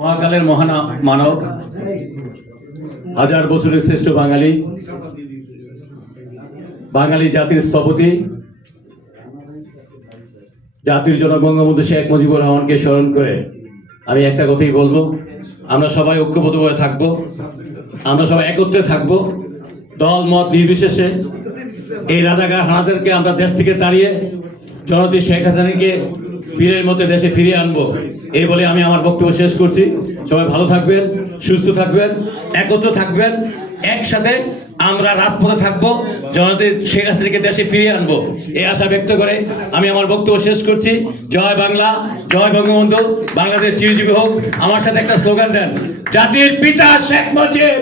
মহাকালের মহান মানব, হাজার বছরের শ্রেষ্ঠ বাঙালি, বাঙালি জাতির স্থপতি, জাতির জনক বঙ্গবন্ধু শেখ মুজিবুর রহমানকে স্মরণ করে আমি একটা কথাই বলবো, আমরা সবাই ঐক্যবদ্ধভাবে থাকবো, আমরা সবাই একত্রে থাকবো, দল মত নির্বিশেষে এই রাজাকার হানাদেরকে আমরা দেশ থেকে তাড়িয়ে জননেত্রী শেখ হাসিনাকে বীরের মধ্যে দেশে ফিরিয়ে আনবো। এই বলে আমি আমার বক্তব্য শেষ করছি। সবাই ভালো থাকবেন, সুস্থ থাকবেন, একত্র থাকবেন, একসাথে আমরা রাজপথে থাকবো, জননেত্রী শেখ হাসিনাকে দেশে ফিরিয়ে আনবো, এই আশা ব্যক্ত করে আমি আমার বক্তব্য শেষ করছি। জয় বাংলা, জয় বঙ্গবন্ধু, বাংলাদেশ চিরজীবী হোক। আমার সাথে একটা স্লোগান দেন, জাতির পিতা শেখ মুজিব,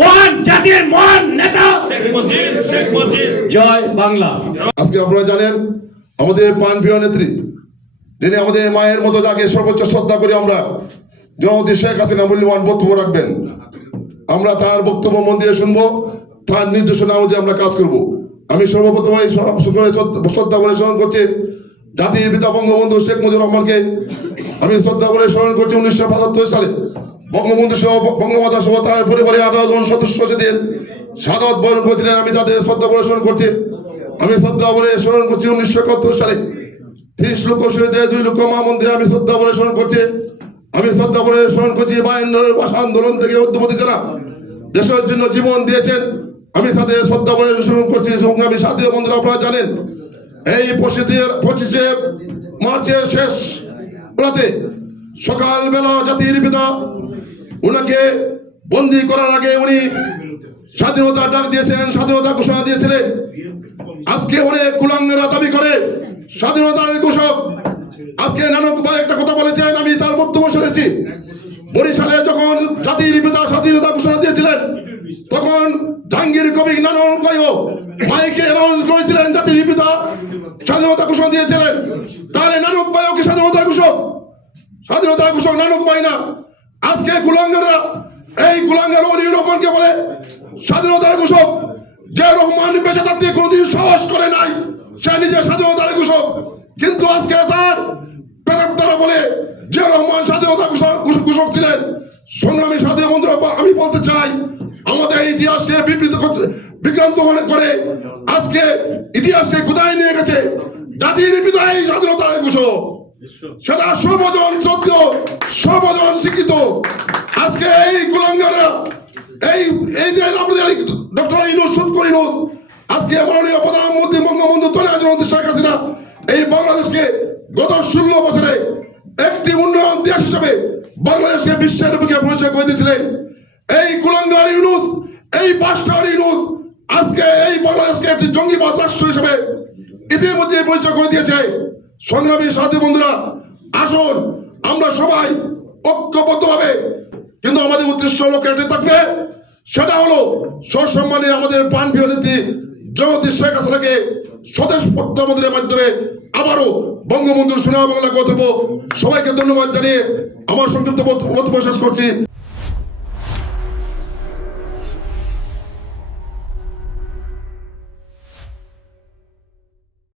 মহান জাতির মহান নেতা শেখ মুজিব। জয় বাংলা। আজকে আপনারা জানেন আমাদের প্রাণপ্রিয় নেত্রী, যিনি আমাদের মায়ের মতো, যাকে সর্বোচ্চ শ্রদ্ধা করি আমরা, জননেত্রী শেখ হাসিনা মূল্যবান বক্তব্য রাখবেন। আমরা তার বক্তব্য মন দিয়ে শুনবো, তার নির্দেশনা অনুযায়ী আমরা কাজ করব। আমি সর্বপ্রথম শ্রদ্ধা করে স্মরণ করছি জাতির পিতা বঙ্গবন্ধু শেখ মুজিবুর রহমানকে। আমি শ্রদ্ধা করে স্মরণ করছি 1975 সালে বঙ্গবন্ধু সহ বঙ্গমাতা সহ তার পরিবারে 18 জন সদস্যদের শাহাদাত বরণ করেছিলেন। আমি তাদের শ্রদ্ধা করে স্মরণ করছি। আমি শ্রদ্ধা করে স্মরণ করছি 1971 সালে 30 লক্ষ শহীদের 2 লক্ষ মা মন্দিরে আমি শ্রদ্ধা করে স্মরণ করছি। আমি শ্রদ্ধা করে স্মরণ করছি 52 ভাষা আন্দোলন থেকে উদ্যমী যারা দেশের জন্য জীবন দিয়েছেন, আমি তাদের শ্রদ্ধা করে স্মরণ করছি। সংগ্রামী সাথী বন্ধুরা, আপনারা জানেন এই 25শে মার্চের শেষ রাতে সকালবেলা জাতির পিতা উনাকে বন্দী করার আগে উনি স্বাধীনতার ডাক দিয়েছেন, স্বাধীনতা ঘোষণা দিয়েছিলেন। আজকে অনেক কুলাঙ্গারা দাবি করে স্বাধীনতার ঘোষক। আজকে নানক ভাই একটা কথা বলেছেন, আমি তার বক্তব্য শুনেছি। বরিশালে যখন জাতির পিতা স্বাধীনতা ঘোষণা দিয়েছিলেন, তখন জাহাঙ্গীর কবির নানক ভাইও মাইকে অ্যানাউন্স করেছিলেন জাতির পিতা স্বাধীনতা ঘোষণা দিয়েছিলেন। তাহলে নানক ভাইও কি স্বাধীনতার ঘোষক? স্বাধীনতার ঘোষক নানক ভাই না। আজকে কুলাঙ্গাররা এই কুলাঙ্গার অলিউর রহমানকে বলে স্বাধীনতার ঘোষক। যে রহমান বেঁচে থাকতে কোনোদিন সাহস করে নাই, সে নিজে স্বাধীনতার ঘোষক। কিন্তু আজকে তার প্রেতাত্মারা বলে যে রহমান স্বাধীনতা ঘোষক ছিলেন। সংগ্রামী সাথী বন্ধুরা, আমি বলতে চাই, আমাদের ইতিহাসকে বিভ্রান্ত করে আজকে ইতিহাসকে কোথায় নিয়ে গেছে জাতির পিতা এই স্বাধীনতার ঘোষক। সেটা সর্বজন সত্য, সর্বজন শিক্ষিত। আজকে এই কুলাঙ্গাররা এই যে আমাদের ডক্টর ইউনূস আজকে মাননীয় প্রধানমন্ত্রী বঙ্গবন্ধু জননেত্রী শেখ হাসিনা এই বাংলাদেশকে গত 16 বছরে একটি উন্নয়ন দেশ হিসেবে বাংলাদেশকে বিশ্বের বুকে পরিচয় করে দিয়েছিলেন। এই কুলাঙ্গার ইউনূস, এই বাদশাহ ইউনূস আজকে এই বাংলাদেশকে একটি জঙ্গিবাদ রাষ্ট্র হিসেবে ইতিমধ্যে পরিচয় করে দিয়েছে। সংগ্রামী সাথী বন্ধুরা, আসুন আমরা সবাই ঐক্যবদ্ধভাবে, কিন্তু আমাদের উদ্দেশ্য লক্ষ্য এটাই থাকবে, সেটা হলো সসম্মানে আমাদের প্রাণপ্রিয় নেত্রী জননেত্রী শেখ হাসিনাকে স্বদেশ প্রত্যাবর্তনের মাধ্যমে আবারও বঙ্গবন্ধুর সোনার বাংলা গড়ে তুলব। সবাইকে ধন্যবাদ জানিয়ে আমার সংক্ষিপ্ত বক্তব্য শেষ করছি।